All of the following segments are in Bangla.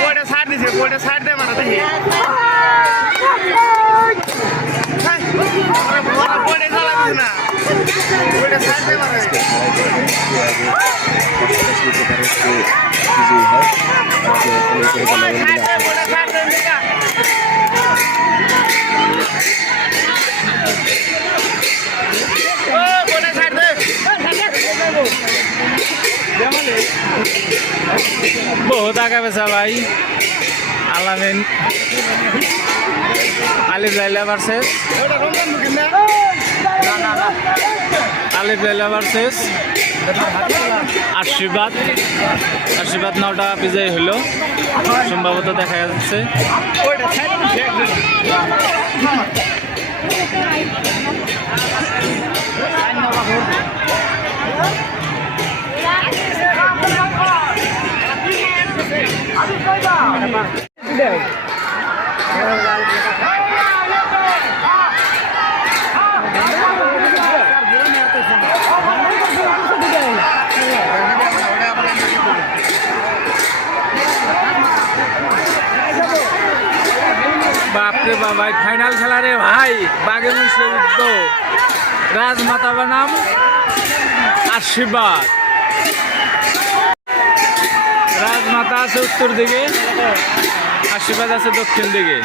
বোর্ডে ছাড় দিছে বোর্ডে ছাড় দে মারা দেখি বোর্ডে চালাবিস না বোর্ডে ছাড় দে মারা ছাড় দে বহুত আগে পেছা ভাই। আলামিন। আলিফ লাইলা ভার্সেস আলিফ লাইলা ভার্সেস আশীর্বাদ। আশীর্বাদ নটা বিজয়ী হইল সম্ভবত দেখা যাচ্ছে। বাপরে বাবাই ফাইনাল খেলা রে ভাই বাগে রাজমাতা বানাম আশীর্বাদ। রাজমাতা আছে উত্তর দিকে আশীর্বাদ আছে দক্ষিণ দিকে।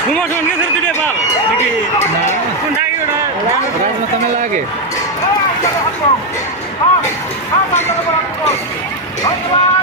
তুই পাল আগে ধন্যবাদ